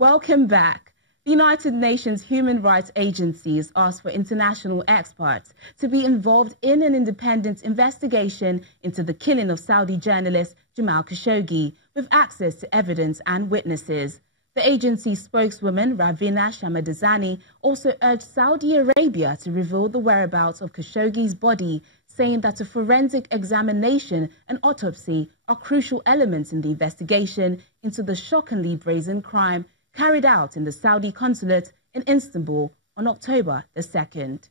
Welcome back. The United Nations Human Rights Agencies asked for international experts to be involved in an independent investigation into the killing of Saudi journalist Jamal Khashoggi, with access to evidence and witnesses. The agency spokeswoman Ravina Shamadazani also urged Saudi Arabia to reveal the whereabouts of Khashoggi's body, saying that a forensic examination and autopsy are crucial elements in the investigation into the shockingly brazen crime carried out in the Saudi consulate in Istanbul on October the 2nd.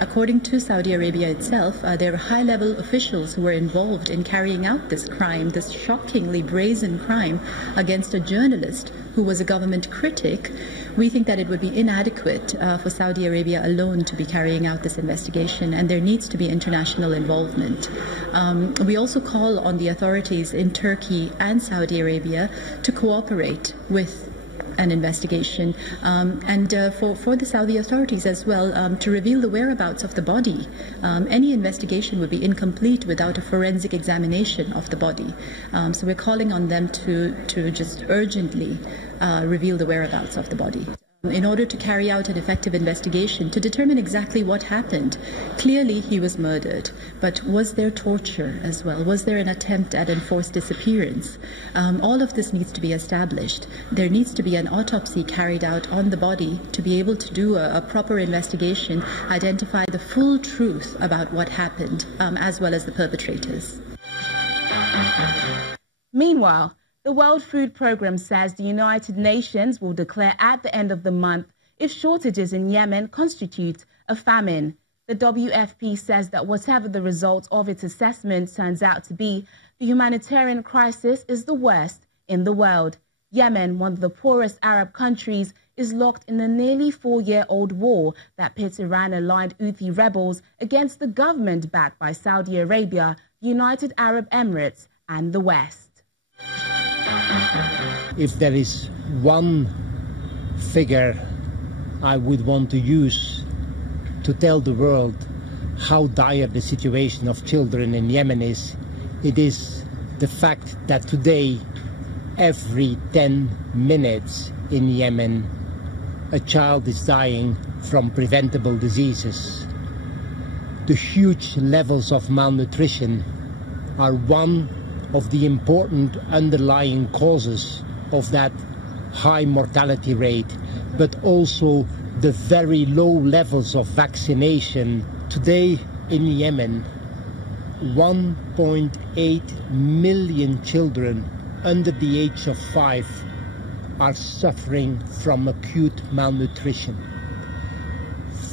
According to Saudi Arabia itself, there are high-level officials who were involved in carrying out this crime, this shockingly brazen crime against a journalist who was a government critic. We think that it would be inadequate for Saudi Arabia alone to be carrying out this investigation, and there needs to be international involvement. We also call on the authorities in Turkey and Saudi Arabia to cooperate with an investigation, and for the Saudi authorities as well to reveal the whereabouts of the body. Any investigation would be incomplete without a forensic examination of the body. So we're calling on them to just urgently reveal the whereabouts of the body, in order to carry out an effective investigation to determine exactly what happened. Clearly he was murdered, but was there torture as well? Was there an attempt at enforced disappearance? All of this needs to be established. There needs to be an autopsy carried out on the body to be able to do a proper investigation, identify the full truth about what happened, as well as the perpetrators. Meanwhile, the World Food Programme says the United Nations will declare at the end of the month if shortages in Yemen constitute a famine. The WFP says that whatever the result of its assessment turns out to be, the humanitarian crisis is the worst in the world. Yemen, one of the poorest Arab countries, is locked in a nearly 4-year-old war that pits Iran-aligned Houthi rebels against the government backed by Saudi Arabia, the United Arab Emirates and the West. If there is one figure I would want to use to tell the world how dire the situation of children in Yemen is, it is the fact that today, every 10 minutes in Yemen, a child is dying from preventable diseases. The huge levels of malnutrition are one of the important underlying causes of that high mortality rate, but also the very low levels of vaccination. Today in Yemen, 1.8 million children under the age of 5 are suffering from acute malnutrition.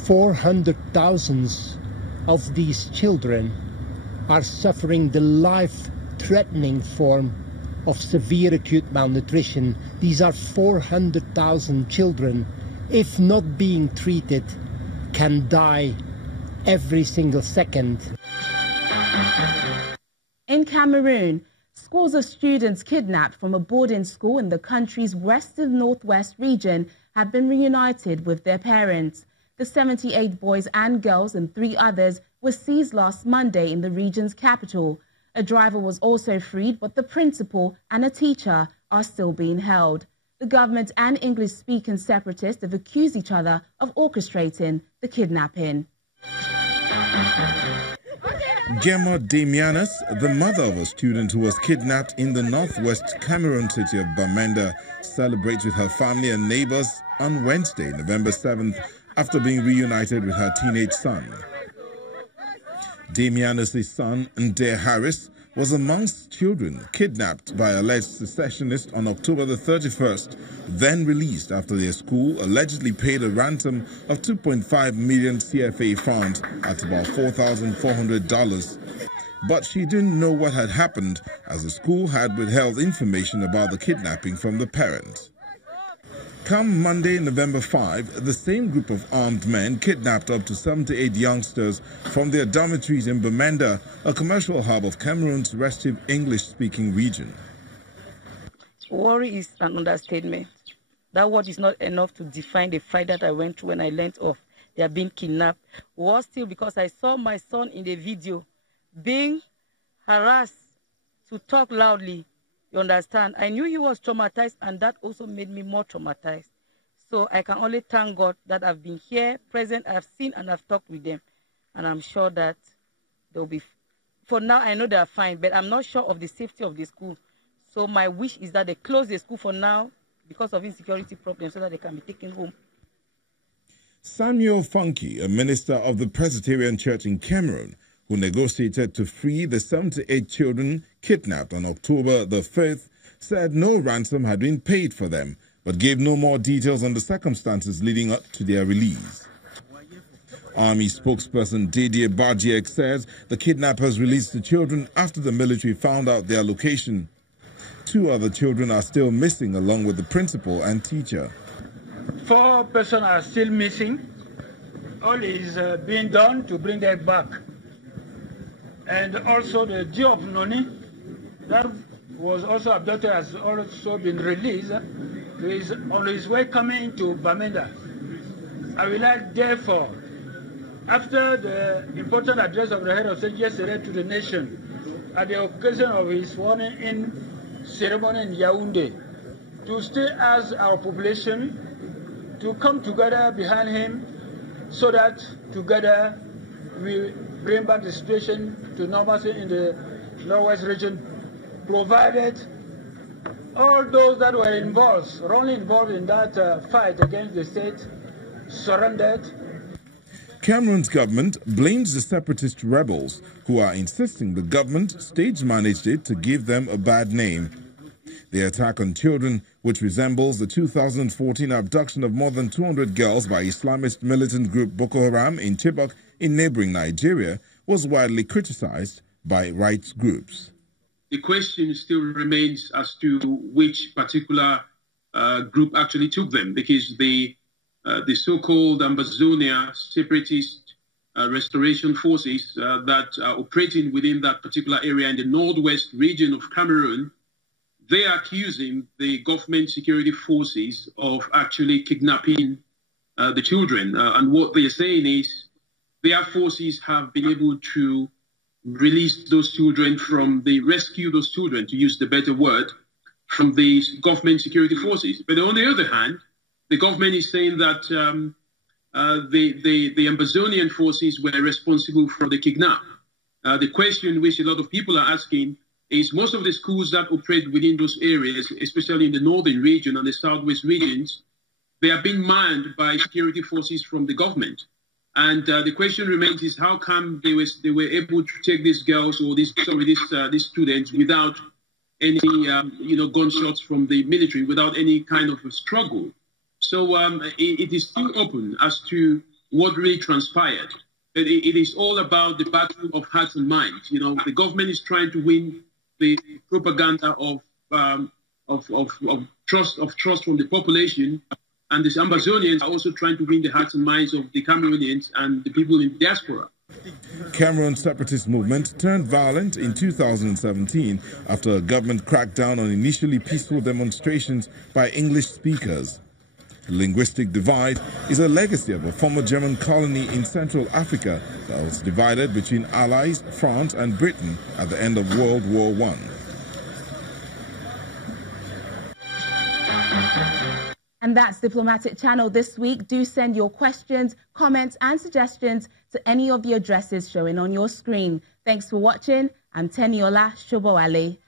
400,000 of these children are suffering the life-threatening form of severe acute malnutrition. These are 400,000 children, if not being treated, can die every single second. In Cameroon, scores of students kidnapped from a boarding school in the country's western northwest region have been reunited with their parents. The 78 boys and girls and 3 others were seized last Monday in the region's capital. A driver was also freed, but the principal and a teacher are still being held. The government and English-speaking separatists have accused each other of orchestrating the kidnapping. Gemma Damianus, the mother of a student who was kidnapped in the northwest Cameroon city of Bamenda, celebrates with her family and neighbors on Wednesday, November 7th, after being reunited with her teenage son. Damianus' son, Ndair Harris, was amongst children kidnapped by alleged secessionists on October the 31st, then released after their school allegedly paid a ransom of 2.5 million CFA found at about $4,400. But she didn't know what had happened, as the school had withheld information about the kidnapping from the parents. Come Monday, November 5, the same group of armed men kidnapped up to 78 youngsters from their dormitories in Bamenda, a commercial hub of Cameroon's restive English-speaking region. Worry is an understatement. That word is not enough to define the fight that I went through when I learned of they are being kidnapped. Was still because I saw my son in the video being harassed to talk loudly You understand? I knew he was traumatized, and that also made me more traumatized. So I can only thank God that I've been here, present, I've seen and I've talked with them. And I'm sure that they'll be, for now I know they're fine, but I'm not sure of the safety of the school. So my wish is that they close the school for now because of insecurity problems so that they can be taken home. Samuel Funky, a minister of the Presbyterian Church in Cameroon, who negotiated to free the 78 children kidnapped on October the 5th, said no ransom had been paid for them, but gave no more details on the circumstances leading up to their release. Army spokesperson Didier Bardiek says the kidnappers released the children after the military found out their location. 2 other children are still missing along with the principal and teacher. 4 persons are still missing. All is being done to bring them back. And also the Dio of Noni, that was also abducted, has also been released. He is on his way coming to Bamenda. I will like, therefore, after the important address of the head of state yesterday to the nation, at the occasion of his sworn-in ceremony in Yaoundé, to still ask our population to come together behind him so that together we bring back the situation to normalcy in the Northwest region, provided all those that were involved, wrongly involved in that fight against the state, surrendered. Cameroon's government blames the separatist rebels, who are insisting the government stage-managed it to give them a bad name. The attack on children, which resembles the 2014 abduction of more than 200 girls by Islamist militant group Boko Haram in Chibok in neighboring Nigeria, was widely criticized by rights groups. The question still remains as to which particular group actually took them, because the so-called Ambazonia separatist restoration forces that are operating within that particular area in the northwest region of Cameroon, they are accusing the government security forces of actually kidnapping the children. And what they are saying is their forces have been able to release those children rescue those children, to use the better word, from the government security forces. But on the other hand, the government is saying that the Ambazonian forces were responsible for the kidnap. The question which a lot of people are asking is, most of the schools that operate within those areas, especially in the northern region and the southwest regions, they are being manned by security forces from the government. And the question remains is, how come they were able to take these girls or these students without any gunshots from the military, without any kind of a struggle? So it is still open as to what really transpired. It is all about the battle of hearts and minds. You know, the government is trying to win the propaganda of trust from the population, and the Ambazonians are also trying to win the hearts and minds of the Cameroonians and the people in the diaspora. Cameroon's separatist movement turned violent in 2017 after a government cracked down on initially peaceful demonstrations by English speakers. The linguistic divide is a legacy of a former German colony in Central Africa that was divided between allies, France and Britain at the end of World War I. And that's Diplomatic Channel this week. Do send your questions, comments and suggestions to any of the addresses showing on your screen. Thanks for watching. I'm Teniola Shobowale.